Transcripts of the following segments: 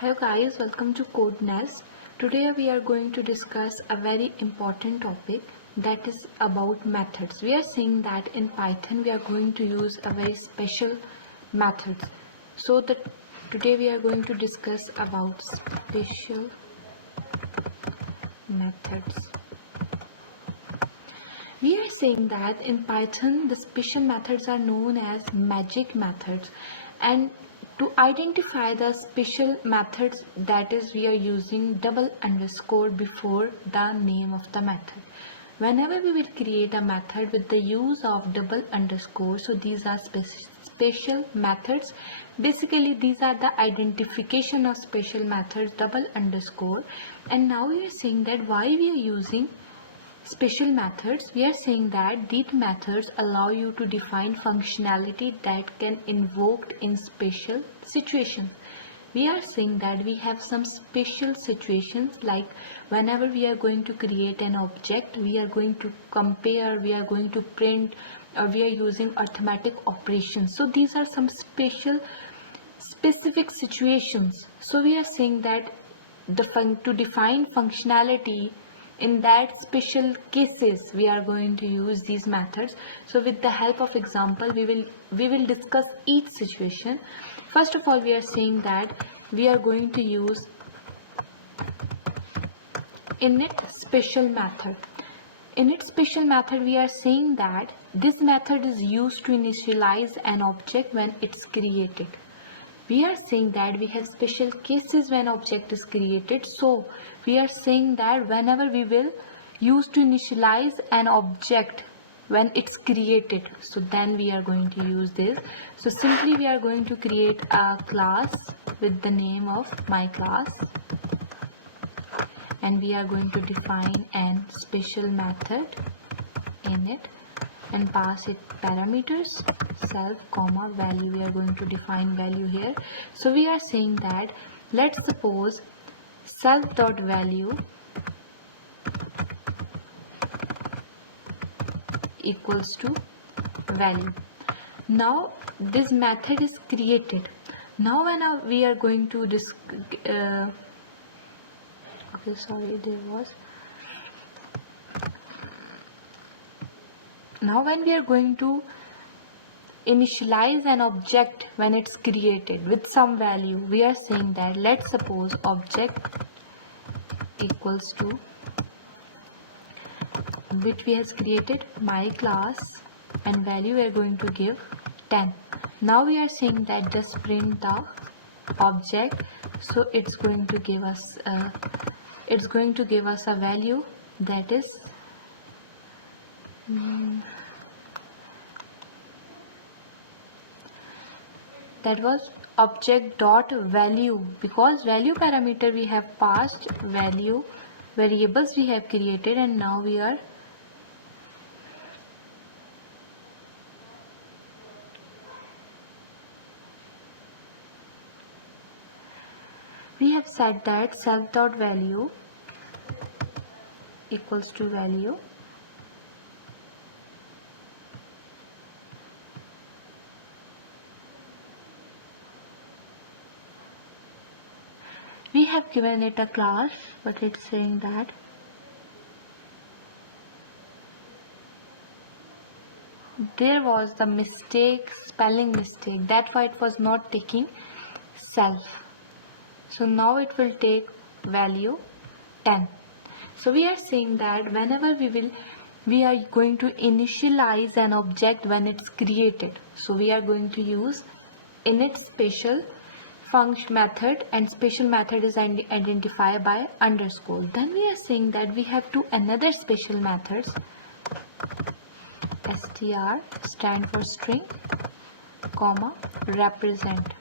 Hello guys, welcome to Code Nest. Today we are going to discuss a very important topic that is about methods. We are saying that in Python we are going to use a very special methods. Today we are going to discuss about special methods. We are saying that in Python the special methods are known as magic methods, and to identify the special methods, that is, we are using double underscore before the name of the method. Whenever we will create a method with the use of double underscore, so these are special methods. Basically these are the identification of special methods, double underscore. And now we are saying that why we are using special methods. We are saying that these methods allow you to define functionality that can invoked in special situations. We are saying that we have some special situations, like whenever we are going to create an object, we are going to compare, we are going to print, or we are using arithmetic operations. So these are some specific situations. So we are saying that to define functionality in that special cases we are going to use these methods. So with the help of example we will discuss each situation. First of all, we are saying that we are going to use init special method. Init special method, we are saying that this method is used to initialize an object when it's created. We are saying that we have special cases when object is created. So we are saying that whenever we will use to initialize an object when it's created, so then we are going to use this. So simply we are going to create a class with the name of my class, and we are going to define an special method in it and pass it parameters self comma value. We are going to define value here. So we are saying that let's suppose self dot value equals to value. Now this method is created. Now when we are going to Now when we are going to initialize an object when it's created with some value, we are saying that let's suppose object equals to which we has created my class, and value we are going to give 10. Now we are saying that just print the object, so it's going to give us a value that is that was object dot value, because value parameter we have passed, value variables we have created, and now we have said that self dot value equals to value. We have given it a class, but it's saying that there was the mistake, spelling mistake, that's why it was not taking self. So now it will take value 10. So we are saying that whenever we are going to initialize an object when it's created, so we are going to use init special function method, and special method is identified by underscore. Then we are saying that we have two another special methods. Str stand for string, comma represent.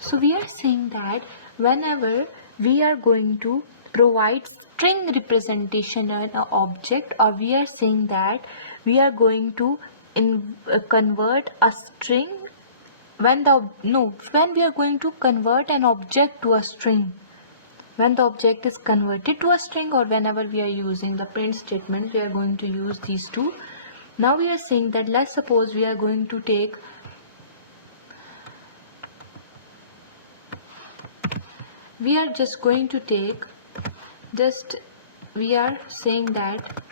So we are saying that whenever we are going to provide string representation in an object, or we are saying that we are going to convert a string when we are going to convert an object to a string. when the object is converted to a string, or whenever we are using the print statement, we are going to use these two. Now we are saying that let's suppose we are going to take we are saying that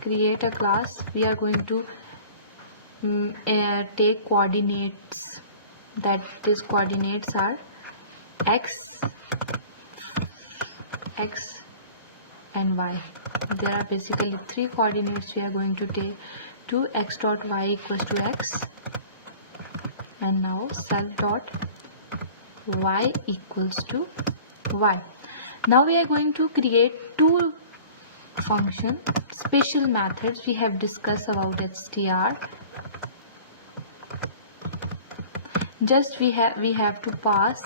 create a class. We are going to take coordinates, that these coordinates are x and y. There are basically three coordinates we are going to take. To x dot y equals to x, and now self dot y equals to y. Now we are going to create two function special methods. We have discussed about str. Just we have to pass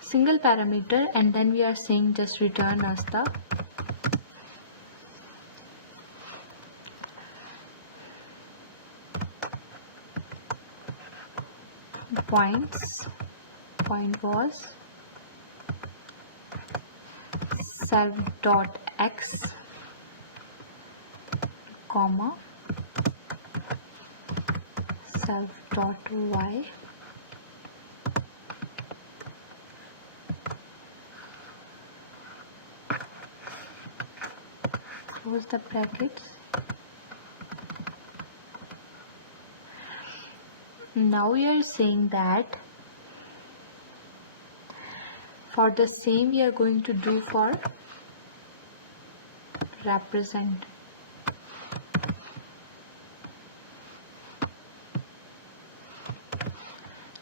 single parameter, and then we are saying just return us the point was self dot x comma self dot y close the brackets. Now we are saying that for the same we are going to do for represent.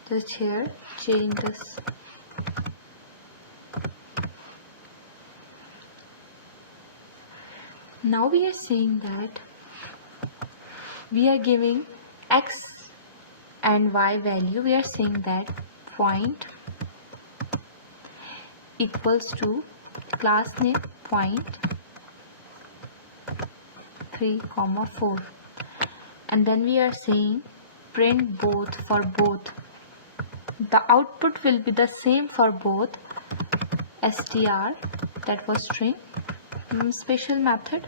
Just here change this. Now we are saying that we are giving x and y value. We are saying that point equals to class name point 3, 4, and then we are saying print both for both. The output will be the same for both str, that was string, special method.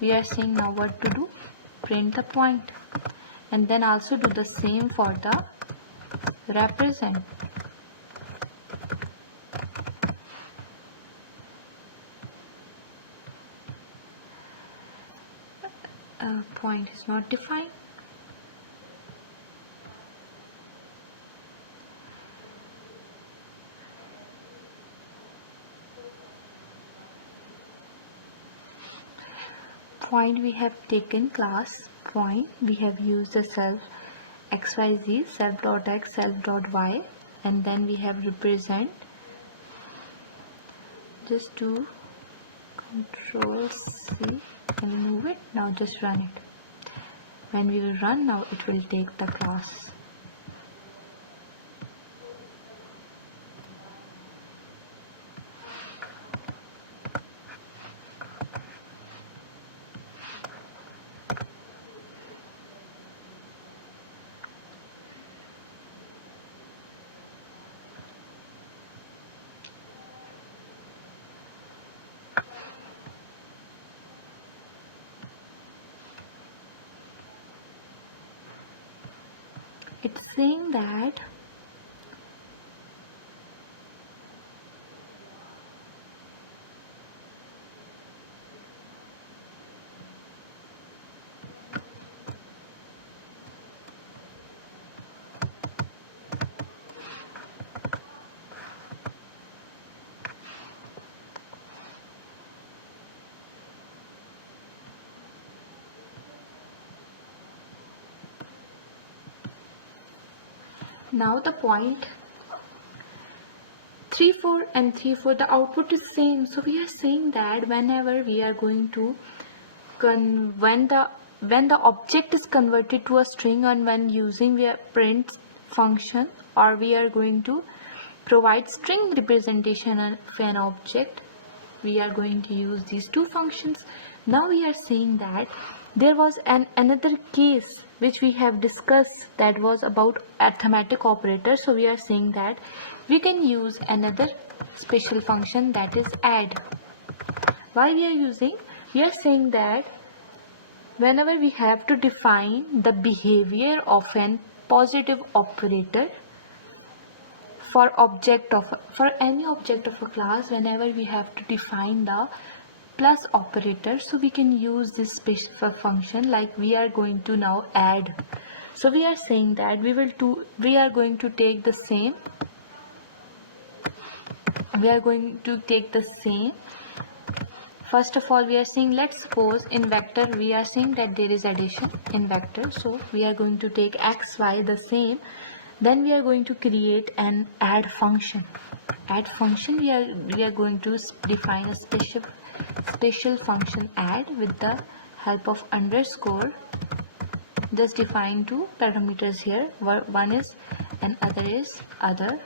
We are saying now what to do, print the point, and then also do the same for the represent. Point is not defined. Point we have taken class point, we have used the self xyz, self dot x, self dot y, and then we have represent. Just do Control C and move it. Now just run it. When we will run, now it will take the class. It's saying that now the point 3, 4 and 3, 4, the output is same. So we are saying that whenever we are going to when the object is converted to a string, and when using the print function, or we are going to provide string representation of an object, we are going to use these two functions. Now we are saying that there was another case which we have discussed, that was about arithmetic operators. So we are saying that we can use another special function, that is add. Why we are using? We are saying that whenever we have to define the behavior of an positive operator for any object of a class, whenever we have to define the plus operator, so we can use this special function. Like we are going to now add, so we are saying that we are going to take the same first of all. We are saying, let's suppose in vector we are saying that there is addition in vector, so we are going to take x y the same. Then we are going to create an add function. We are going to define a special function add with the help of underscore. Just define two parameters here, one is and other is other.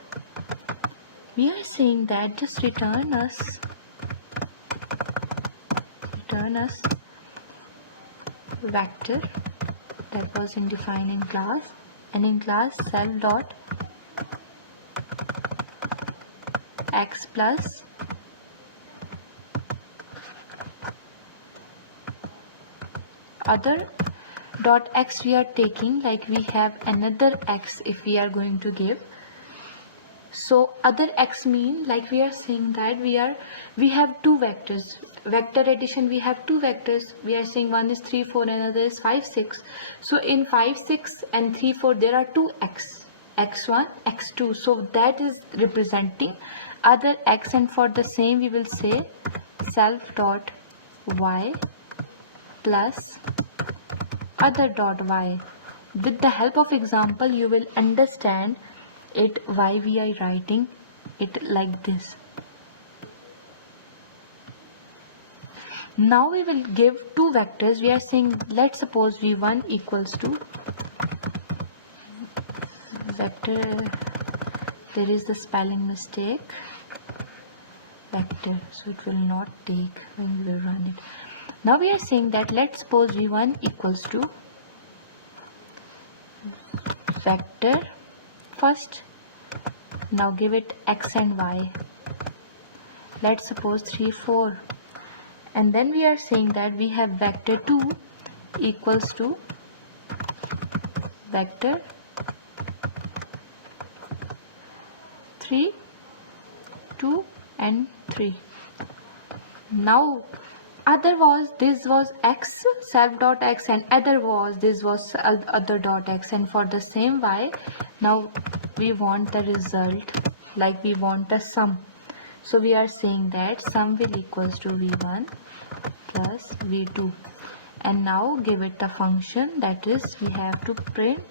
We are saying that just return us vector that was defined in class, and in class self dot x plus other dot x we are taking, like we have another x if we are going to give. So other x mean, like we are saying that we have two vectors, vector addition. We have two vectors. We are saying one is 3 4 and another is 5 6. So in 5 6 and 3 4 there are two x1 x2, so that is representing other x, and for the same we will say self dot y plus other dot y. With the help of example you will understand it why we are writing it like this. Now we will give two vectors. We are saying, let's suppose v1 equals to vector, there is the spelling mistake, vector, so it will not take when we will run it. Now we are saying that let's suppose v1 equals to vector first, now give it x and y, let's suppose 3 4, and then we are saying that we have vector 2 equals to vector 3 2 and 3. Now this was x self dot x, and this was other dot x, and for the same y now we want the result, like we want a sum. So we are saying that sum will equals to v1 plus v2, and now give it the function, that is we have to print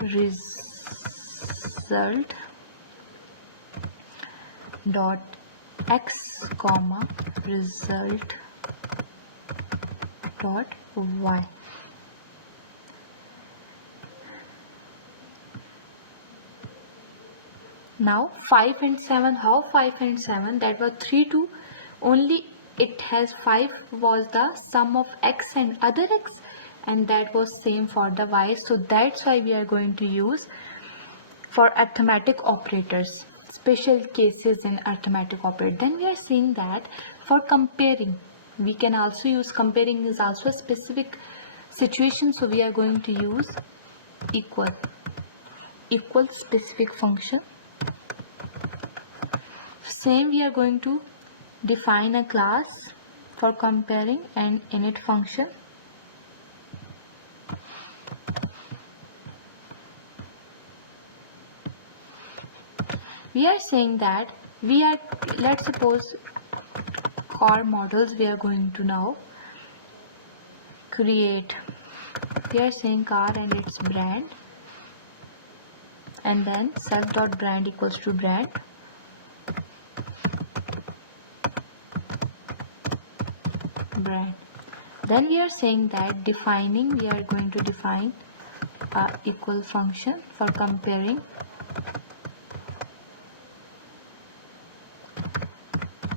result dot x comma result dot y. Now 5 and 7, how 5 and 7, that was 3 2, only it has 5 was the sum of x and other x, and that was same for the y. So that's why we are going to use for arithmetic operators, special cases in arithmetic operator. Then we are seeing that for comparing we can also use, comparing is also a specific situation, so we are going to use equal specific function. Same, we are going to define a class for comparing and init function. We are saying that let's suppose car models we are going to now create. We are saying car and its brand, and then self dot brand equals to brand, then we are saying that we are going to define a equal function for comparing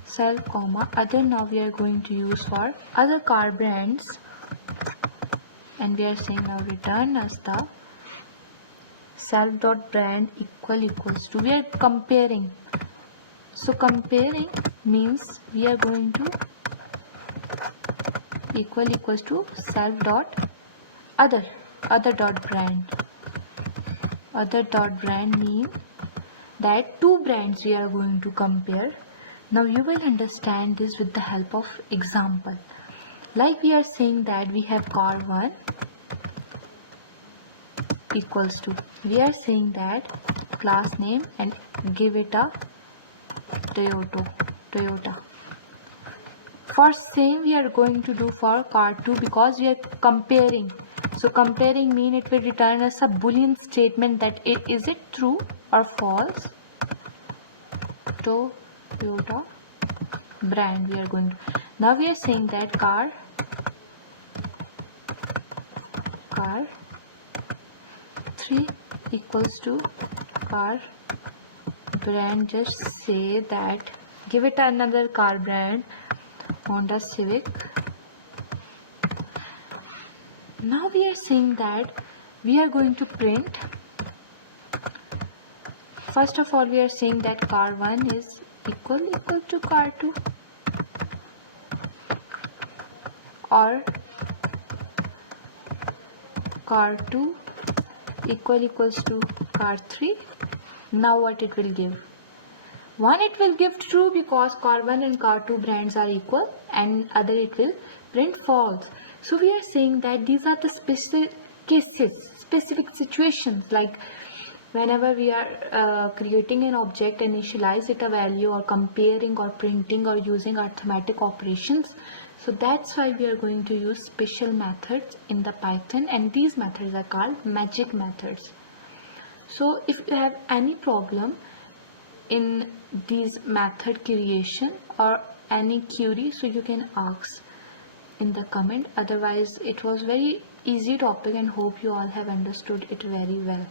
self comma other. Now we are going to use for other car brands, and we are saying now return us the self.brand equals to, we are comparing. So comparing means we are going to equals to self dot other dot brand. Other dot brand mean that two brands we are going to compare. Now you will understand this with the help of example. Like we are saying that we have car 1 equals to, we are saying that class name and give it a Toyota. For same we are going to do for car 2 because we are comparing. So comparing mean it will return us a boolean statement that is it true or false. Toyota brand we are going to. Now we are saying that car 3 equals to car brand. Just say that, give it another car brand, Honda Civic. Now we are saying that we are going to print. First of all we are saying that car 1 is equal to car 2 or car 2 equals to car 3. Now what it will give? One, it will give true because car 1 and car 2 brands are equal, and other it will print false. So we are saying that these are the specific cases, specific situations, like whenever we are creating an object, initialize it a value, or comparing or printing or using arithmetic operations. So that's why we are going to use special methods in the Python, and these methods are called magic methods. So if you have any problem in these method creation or any query, so you can ask in the comment. Otherwise it was very easy topic and hope you all have understood it very well.